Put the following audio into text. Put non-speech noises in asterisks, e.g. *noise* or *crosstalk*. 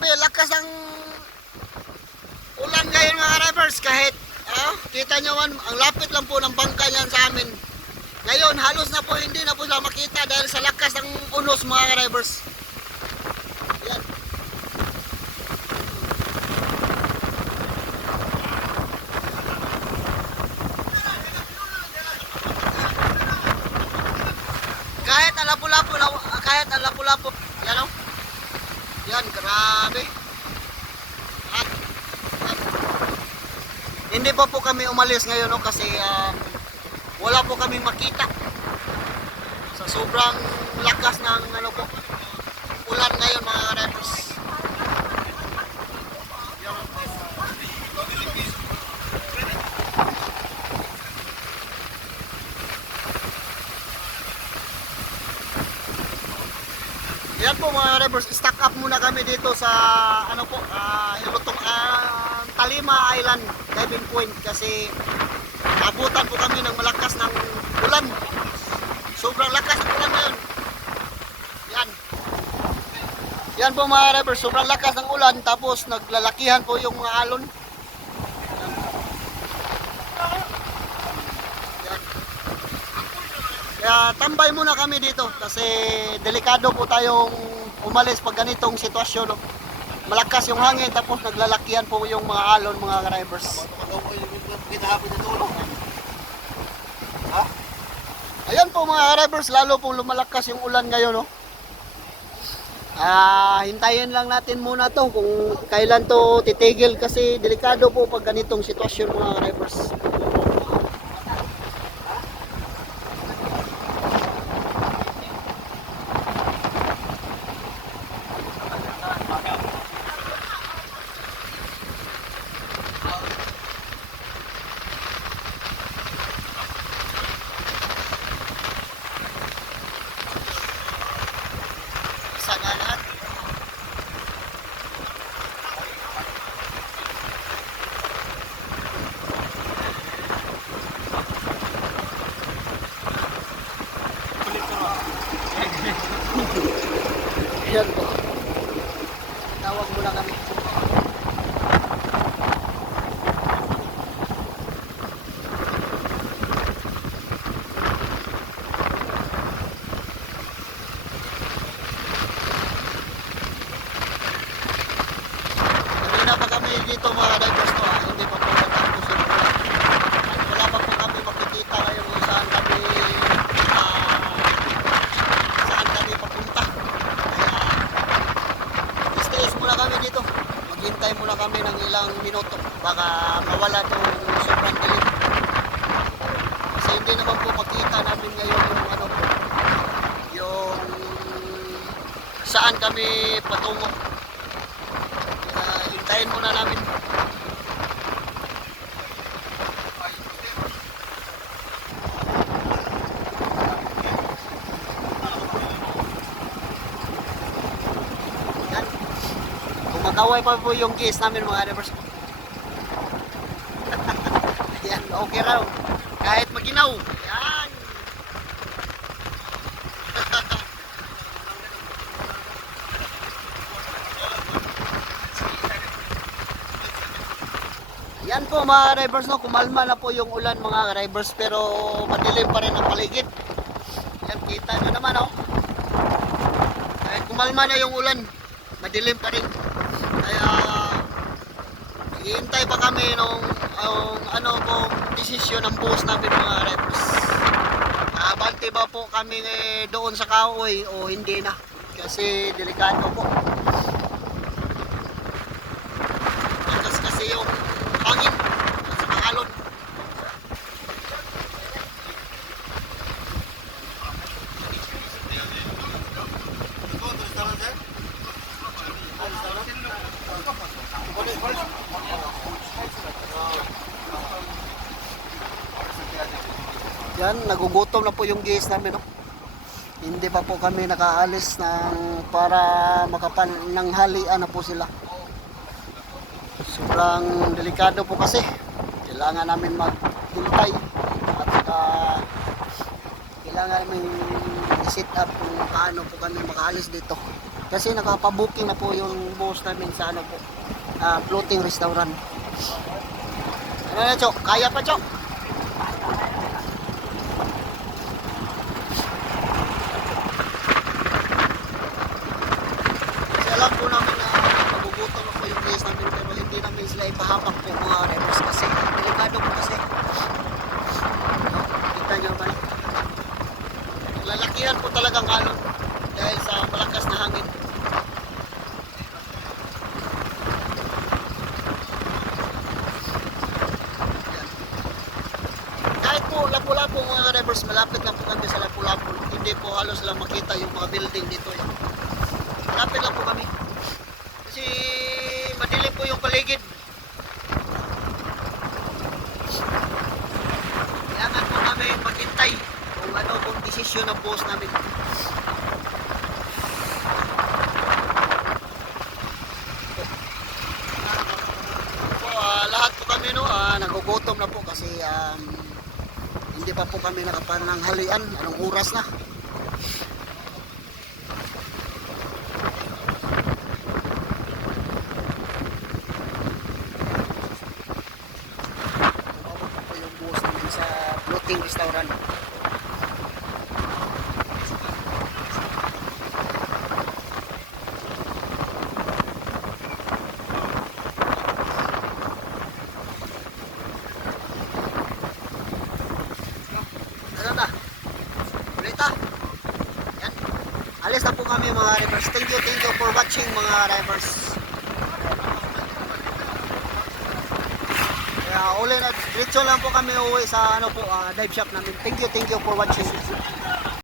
Grabe, lakas ang ulan ngayon mga drivers kahit ah, kita nyo man, ang lapit lang po ng bangka niyan sa amin. Ngayon, halos na po hindi na po sila makita dahil sa lakas ng unos mga drivers. Yan. Kahit alapu-lapu, kahit alapu-lapu, yan grabe. At, hindi pa po kami umalis ngayon no, kasi um, wala po kaming makita. Sa sobrang lakas ng ano po, ulan ngayon mga drivers. Yan. Yan po mga drivers, stock up muna kami dito sa ano po, ah Hilotong ah, Talima Island Diving Point kasi abutan po kami ng malakas ng ulan. Sobrang lakas ng ulan ngayon. Yan. Yan po mga drivers, sobrang lakas ng ulan tapos naglalakihan po yung mga alon. Kaya tambay muna kami dito kasi delikado po tayong umalis pag ganitong sitwasyon. No? Malakas yung hangin tapos naglalakihan po yung mga alon mga drivers. Ayan po mga drivers, lalo pong lumalakas yung ulan ngayon. No? Ah, hintayin lang natin muna to kung kailan to titigil kasi delikado po pag ganitong sitwasyon mga drivers. Muna kami. Maghintay muna kami ng ilang minuto. Baka mawala itong sobrang dilim. Kasi hindi naman po makita namin ngayon yung ano yung saan kami patungo. Kaya hintayin muna namin. Yan. Kumakaway pa po yung case namin mga drivers. *laughs* Yan, okay raw. Kahit maginaw. Yan. *laughs* Yan po mga drivers no, kumalma na po yung ulan mga drivers pero madilim pa rin ang paligid. Yan kita nyo naman oh. Kahit kumalma na yung ulan, madilim pa rin. Kaya hihintay pa kami nung ang ano po desisyon ng boss namin mga drivers. Abante ba po kami eh, doon sa Kahoy o hindi na? Kasi delikado po. Lakas kasi yung hangin at saka alon. Yan, nagugutom na po yung gas namin. No? Hindi pa po kami nakaalis ng para makapan ng halian na po sila. Sobrang delikado po kasi. Kailangan namin maghintay at saka kailangan namin i-set up kung paano po kami makaalis dito. Kasi nakapabuking na po yung boss namin sa ano po, ah, floating restaurant. Ano na, Chok? Kaya pa, Chok? Kasi alam po namin na magugutom na po yung place namin pero hindi namin sila ipahapak po mga drivers kasi delikado po kasi. Kita nyo ba? Lalakihan po talagang alon dahil sa malakas na hangin. Yan. Kahit po lapu-lapu mga drivers, malapit lang po kami sa lapu-lapu. Hindi po halos lang makita yung mga building dito. Yan. Malapit lang po kami. Kasi madilim po yung paligid. Kailangan po kami maghintay kung ano kung desisyon ng boss namin. Ah, lahat po kami no, ah, nagugutom na po kasi um, hindi pa po kami nakapanang halian. Anong oras na? Restaurant. Ano na? Ulit ah. Yan. Alis na po kami mga drivers. Thank you, thank you for watching mga drivers. Kaya uli na, diretso lang po kami uwi sa ano po, ah, dive shop namin. Thank you, thank you for watching.